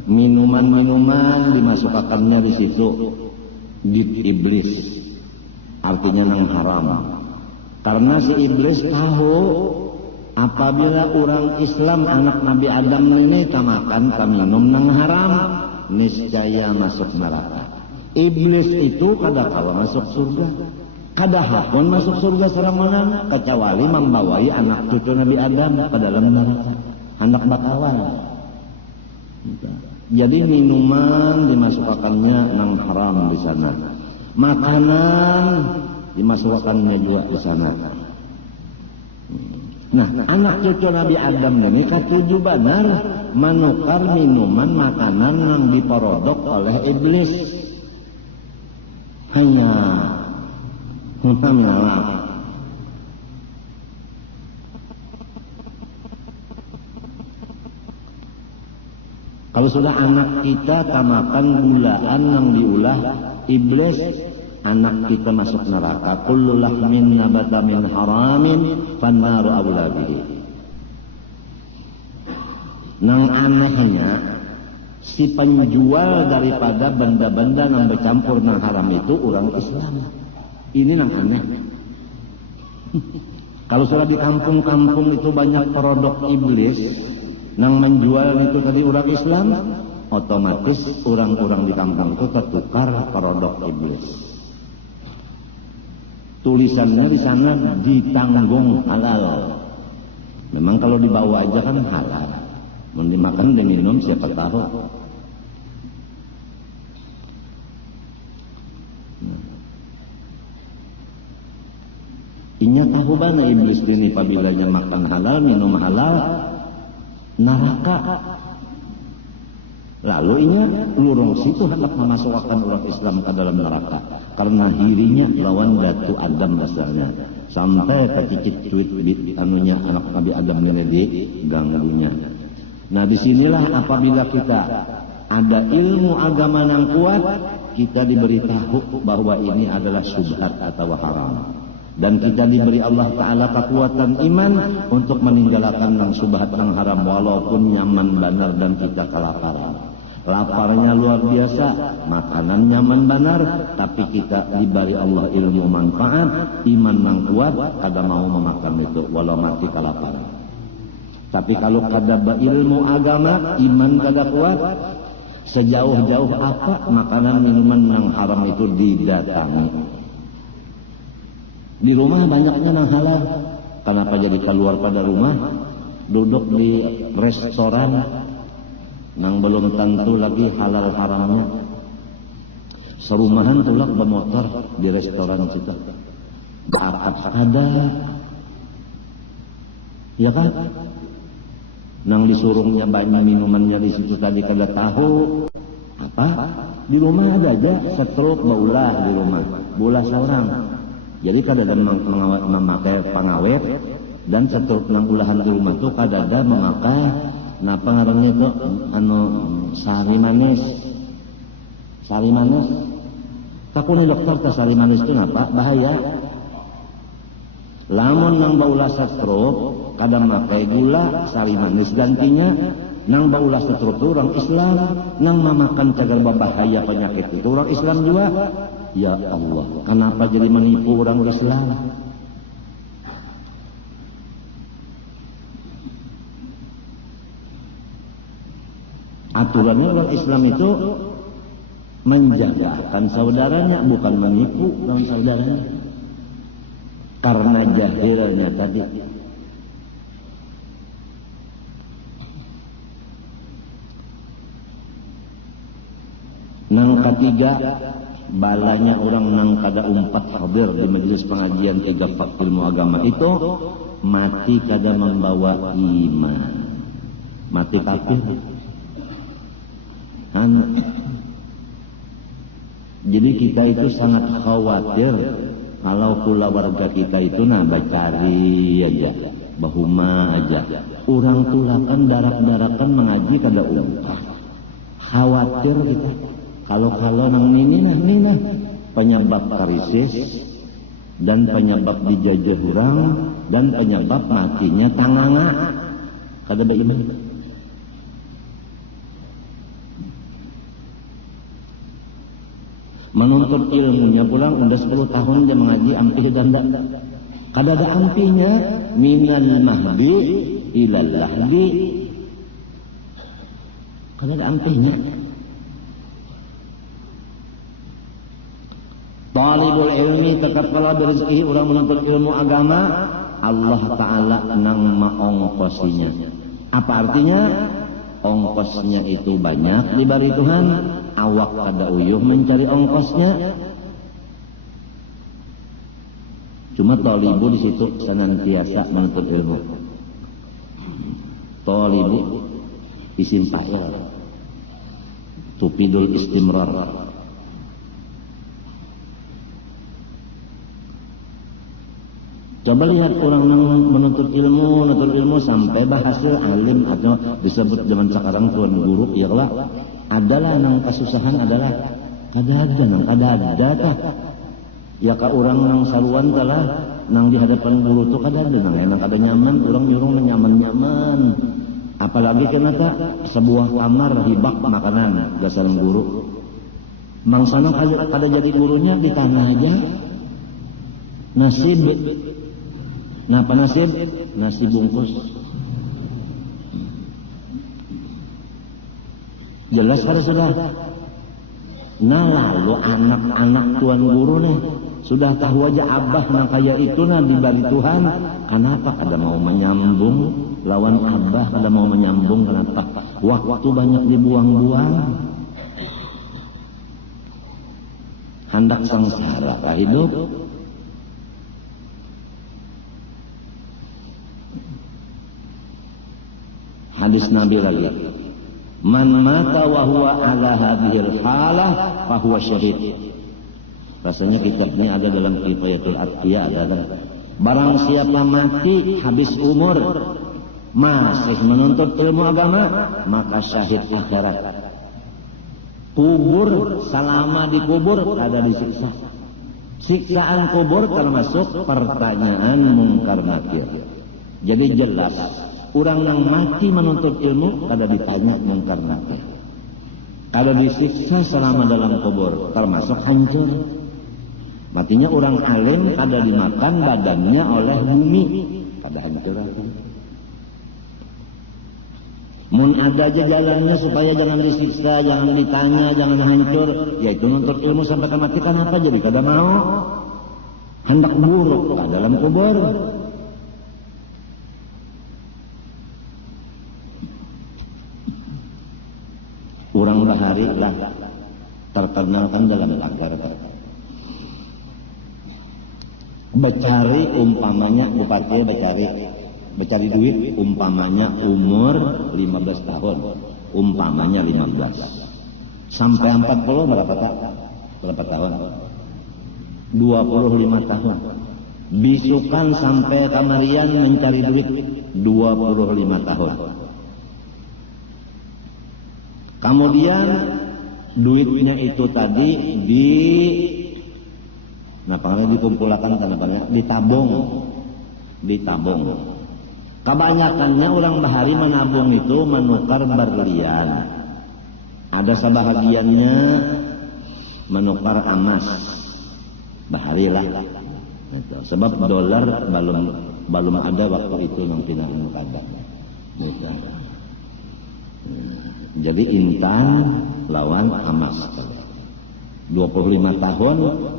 Minuman-minuman dimasukkannya di situ di Iblis. Artinya nang haram. Karena si Iblis tahu apabila orang Islam anak Nabi Adam ini kamakan kaminum nang haram, niscaya masuk neraka. Iblis itu kada kawa masuk surga. Kada hakun masuk surga serangan kecuali membawai anak cucu Nabi Adam ke dalam neraka. Hendak bakawan. Jadi minuman dimasukkannya nang haram di sana. Makanan dimasukkannya juga di sana. Nah, anak cucu Nabi Adam ini katuju benar menukar minuman makanan yang diperodok oleh iblis. Hanya mengalah. Kalau sudah anak kita tamakan gulaan yang diulah iblis, anak kita masuk neraka. Kullu lahmin nabata min haramin fannaru awla bihi. Nang anehnya, si penjual daripada benda-benda yang bercampur nang haram itu orang Islam. Ini nang aneh. Kalau sudah di kampung-kampung itu banyak produk iblis, nang menjual itu tadi orang Islam, otomatis orang-orang di kampung itu tertukar produk iblis. Tulisannya di sana ditanggung halal. Memang kalau dibawa aja kan halal. Mau dimakan dan minum siapa tahu. Inya tahu bana iblis ini pabilanya makan halal, minum halal, neraka. Lalu inya lurung situ hendak memasukkan orang Islam ke dalam neraka. Karena hirinya lawan Datu Adam misalnya. Sampai kecicit cuit anunya anak Nabi Adam ini di ganggunya. Nah disinilah apabila kita ada ilmu agama yang kuat, kita diberitahu bahwa ini adalah syubhat atau haram. Dan kita diberi Allah Ta'ala kekuatan iman untuk meninggalkan yang syubhat yang haram walaupun nyaman benar dan kita kelaparan. Laparnya luar biasa, makanan nyaman benar, tapi kita diberi Allah ilmu manfaat, iman yang kuat, kada mau memakan itu walau mati kelaparan. Tapi kalau kada berilmu agama, iman kada kuat, sejauh-jauh apa makanan minuman yang haram itu didatangi. Di rumah banyaknya yang halal. Kenapa jadi keluar pada rumah, duduk di restoran yang belum tentu lagi halal haramnya. Serumahan tulak bermotor di restoran kita. Akad ada, ya kan? Nang disurungnya banyak minumannya di situ tadi kada tahu apa di rumah ada aja setruk baulah di rumah bola seorang, jadi kada ada memakai pengawet dan setruk nang ulahan di rumah itu kada ada memakai napa ngarannya itu sari manis takuni dokter sari manis itu napa bahaya. Lamun nang baulah setruk kada makai gula sari manis gantinya, nang baulah setruk itu orang Islam, nang memakan cagar bahaya penyakit itu orang Islam juga. Ya Allah, kenapa jadi menipu orang Islam? Aturannya orang Islam itu menjagakan saudaranya, bukan menipu orang saudaranya. Karena jahilnya tadi. Nang ketiga, balanya orang nang kada umpat hadir di majelis pengajian 3 ilmu agama itu mati kada membawa iman, mati kafir. Jadi kita itu sangat khawatir kalau pula warga kita itu bacari aja, bahuma aja. Orang tulakan darak-darakan mengaji kada umpat. Khawatir kita. Kalau nang nina penyebab krisis dan penyebab dijajah orang dan penyebab matinya tanganga. Kada beriman. Menuntut ilmunya pulang udah 10 tahun dia mengaji ampih ganda. Kada ada ampinya minal mahdi ilal lahdi. Kada ada ampihnya. Talibul ilmi tetap kalau rezeki orang menuntut ilmu agama, Allah Ta'ala nang maongkosinya. Apa artinya? Ongkosnya itu banyak diberi Tuhan, awak kada uyuh mencari ongkosnya. Cuma talibu di situ senantiasa menuntut ilmu. Talibu isim fa'il, tupidul istimrar. Coba lihat orang yang menuntut ilmu sampai berhasil alim atau disebut zaman sekarang tuan guru, ya lah. Adalah nang kesusahan adalah kada tah. Ya ka orang nang saruan telah nang di hadapan guru tu kada nang enak kada nyaman, orang nyuruh nyaman. Apalagi kenapa sebuah kamar hibak makanan dasar guru. Mangsana kada jadi gurunya di tanah aja. Nasib. Napa nasib? Nasi bungkus. Jelas kada sudah. Nah lalu anak-anak tuan guru nih sudah tahu aja abah nang kaya itu nah diberi Tuhan. Kenapa kada mau menyambung lawan abah, kada mau menyambung? Kenapa? Waktu banyak dibuang-buang. Hendak sengsara kah hidup? Hadis Nabi lagi, man mata wa huwa ala hadhil halah fa huwa syahid. Rasanya kitab ini ada dalam Kifayatul Atqiya, ada kan? Barang siapa mati habis umur masih menuntut ilmu agama, maka syahid akhirat. Kubur, selama di kubur ada disiksa. Siksaan kubur termasuk pertanyaan mungkar nakir. Jadi jelas orang yang mati menuntut ilmu kada ditanya mungkar nakir, kada disiksa selama dalam kubur, termasuk hancur. Matinya orang alim kada dimakan badannya oleh bumi, kada hancur. Mun ada aja jalannya supaya jangan disiksa, jangan ditanya, jangan hancur, yaitu nuntut ilmu sampai mati. Kenapa jadi kada mau? Hendak buruk dalam kubur. Orang bahari lah terkenalkan dalam akbar. Becari umpamanya bupati becari duit umpamanya umur 15 tahun, umpamanya 15 sampai 40 berapa tahun? 25 tahun. Bisukan sampai kamarian mencari duit 25 tahun. Kemudian duitnya itu tadi dikumpulkan ditabung. Kebanyakannya orang bahari menabung itu menukar berlian. Ada sebahagiannya menukar emas. Bahari lah. Sebab dolar belum ada waktu itu yang tidak ada. Jadi intan lawan emas. 25 tahun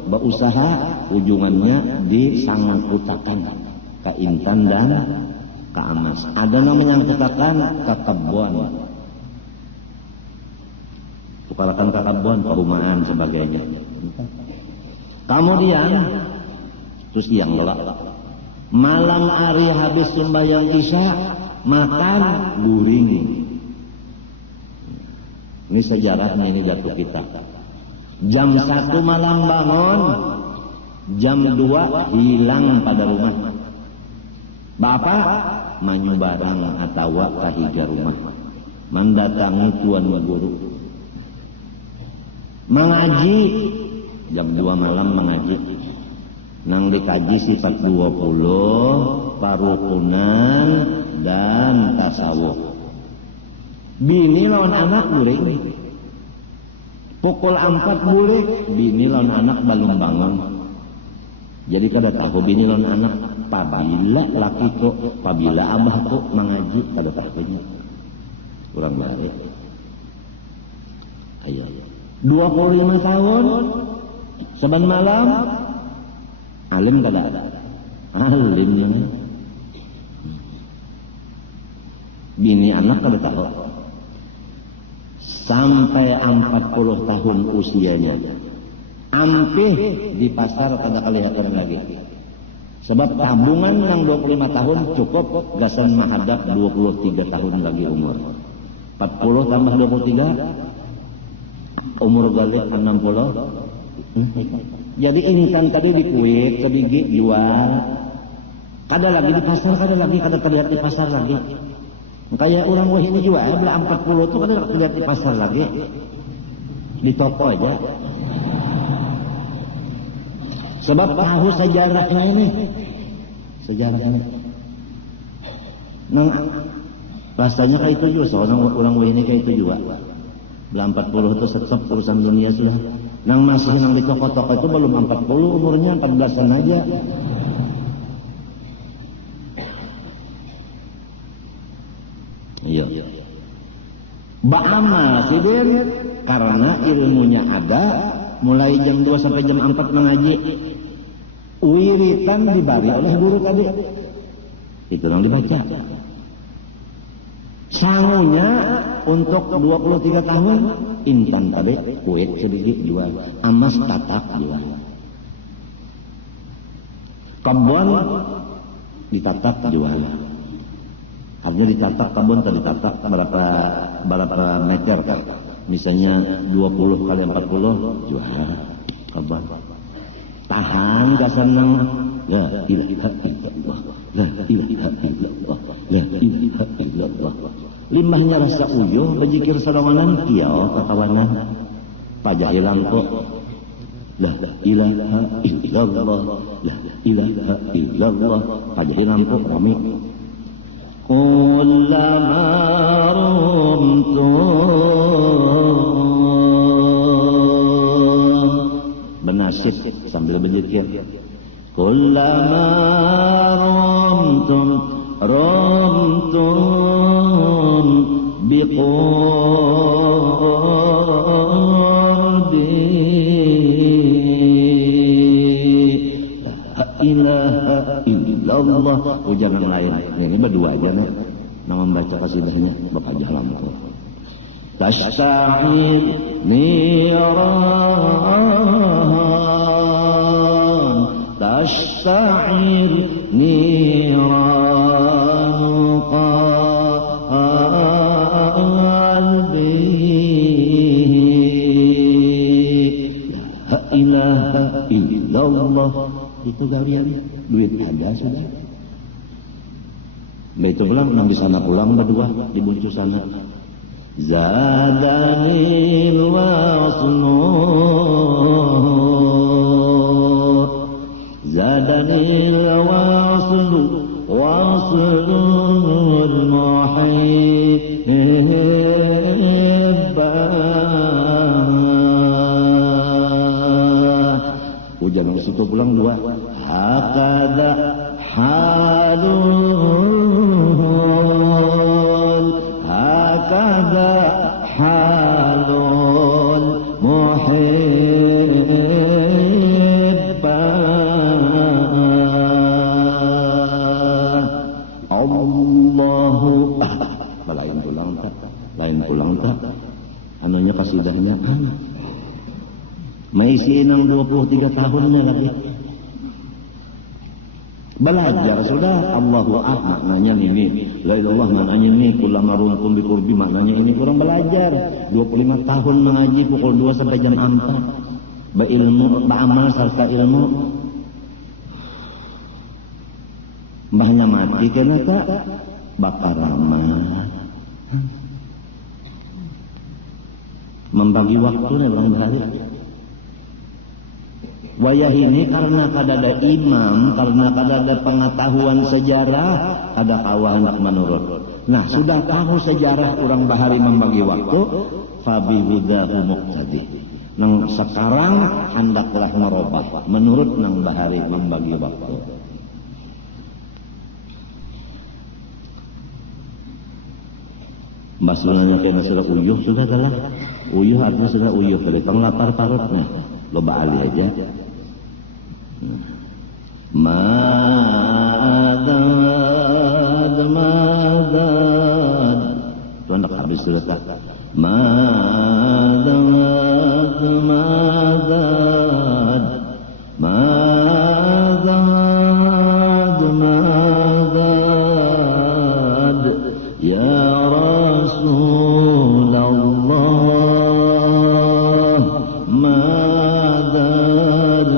berusaha, ujungannya disangkutakan ke intan dan ke emas. Ada yang menyangkutakan ke kebun, tukarakan ke kebun, perumahan sebagainya. Kemudian terus yang malam hari habis sembahyang isya makan guring. Ini sejarahnya, ini datu kita. Jam 1 malam bangun, jam 2 hilang pada rumah. Bapak manyu barang atau kahiga rumah, mendatangi tuan guru. Mengaji, jam 2 malam mengaji. Nang dikaji sifat 20, parukunan, dan tasawuf. Bini lawan anak guring. Pukul 4 boleh, bini lawan anak belum bangun. Jadi kada tahu bini lawan anak pabila laki tu, pabila abah tu mengaji kada tahunya. Kurang baik. Ayo. 25 tahun saban malam alim kada ada. Alim. Bini anak kada tahu. Sampai 40 tahun usianya, ampih di pasar kada kelihatan lagi. Sebab tabungan yang 25 tahun cukup gasan menghadap 23 tahun lagi umur. 40 tambah 23, umur galik 60. Jadi insan tadi di Kuwait sebiji jual, Kada lagi di pasar, kada terlihat di pasar lagi. Kayak orang wah ini juga, bela 40 tuh kada terlihat di pasar lagi. Di toko aja. Sebab tahu sejarahnya ini. Sejarahnya. Nang rasanya kayak itu juga, soalnya orang wah ini kayak itu juga. Bela 40 itu tetap urusan dunia sudah. Nang masih nang di toko-toko itu belum 40, umurnya 14-an aja. Iya. Ba'amal sidin karena ilmunya ada, mulai jam 2 sampai jam 4 mengaji. Wiritan dibari oleh guru tadi. Itu yang dibaca. Sangunya untuk 23 tahun intan tadi kuit sedikit jual, amas tatak jual. Kebun ditatak jual. Artinya ditatak kebun tadi ditatak berapa meter kan? Misalnya 20 kali 40 jual kebun. Tahan gak seneng. La ilaha illallah. La ilaha illallah. La ilaha illallah. Limbahnya rasa uyuh bejikir sadawanan kiau katawanan pajahilang kok. La ilaha illallah. La ilaha illallah. Pajahilang kok rame. Kullama rumtu benasib sambil berzikir. Kullama rumtum biqurbi la ilaha illallah. Jangan lain. Ini berdua aja nih. Nama membaca kasidahnya Bapak Jalam. Tashta'ir niran, tashta'ir niran qalbi. La ilaha illallah. Itu kalian duit ada sudah. Nah itu pulang, nang di sana pulang berdua di buncu sana. Zadanil wasnu, zadanil waslu, waslul muhibbah. Jangan situ pulang dua. Hakada halul, hakada halul muhibbah. Allahu lain pulang tak anunya kasidahnya maisi nang 23 tahunnya lagi. Belajar sudah. Allahu Akbar maknanya ini, la ilallah maknanya ini, kullama runtum biqurbi maknanya ini. Kurang belajar 25 tahun mengaji pukul 2 sampai jam 4. Berilmu, beramal serta ilmu. Mbahnya mati kenapa? Bakar ramah. Membagi waktunya orang bahari. Wayah ini karena kada ada imam, karena kada ada pengetahuan sejarah, kada kawah hendak menurut. Nah, sudah tahu sejarah orang bahari membagi waktu, fabihudahu muqtadi. Nang sekarang hendaklah merubah menurut nang bahari membagi waktu. Mbak sebenarnya kena sudah uyuh sudah adalah uyuh artinya sudah uyuh dari penglapar parutnya lo bali aja. Madad itu hendak habis sudah tak. Madad ya Rasulullah madad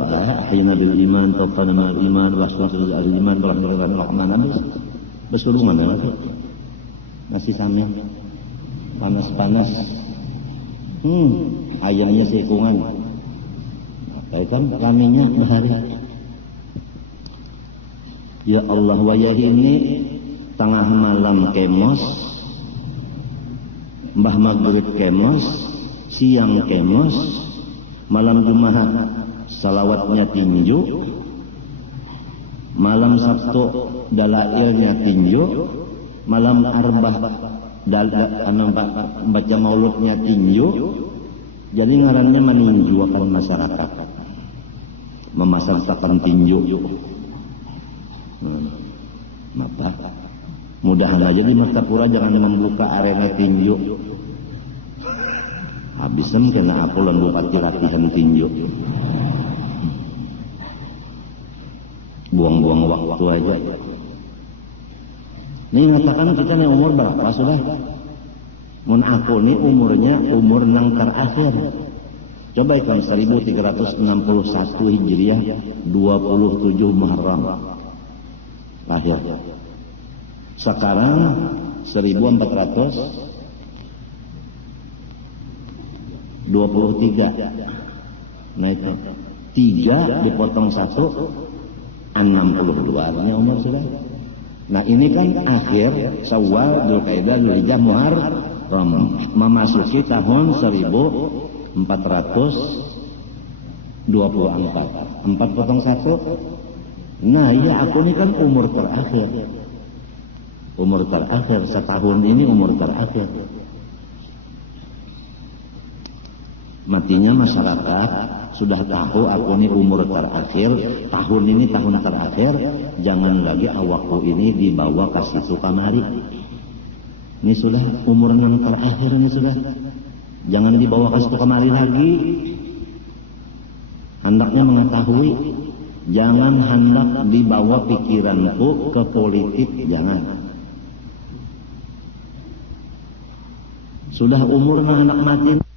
doa ahyina bil iman tawaffana ma'al iman wa aslina al iman wa rahmana besuruh mana lagi nasi samnya panas-panas ayamnya sekungan kan kaminya bahari ya Allah wayah ini tengah malam kemos mbah maghrib kemos siang kemos malam Jumat salawatnya tinju malam Sabtu dalailnya tinju malam Arbah baca mauludnya tinju jadi ngarannya meninju akan masyarakat memasarkan tinju maka mudahan aja di Martapura jangan membuka arena tinju habisan kena aku buka latihan tinju buang-buang waktu aja. Ini ngatakan kita nih umur berapa sudah? Mun aku nih umurnya umur nang terakhir. Coba hitung 1361 Hijriah 27 Muharram lahir. Sekarang 1423. Nah itu 3 dipotong 1 62 artinya umur sudah. Nah ini kan akhir Syawal, Dzulqa'dah, Dzulhijjah, Muharram memasuki tahun 1424. 4 potong 1. Nah iya aku ini kan umur terakhir. Umur terakhir setahun ini umur terakhir. Matinya masyarakat sudah tahu aku ini umur terakhir, tahun ini tahun terakhir, jangan lagi awakku ini dibawa ke situ kamari. Ini sudah umur yang terakhir ini sudah. Jangan dibawa ke situ kamari lagi. Hendaknya mengetahui, jangan hendak dibawa pikiranku ke politik, jangan. Sudah umur anak mati.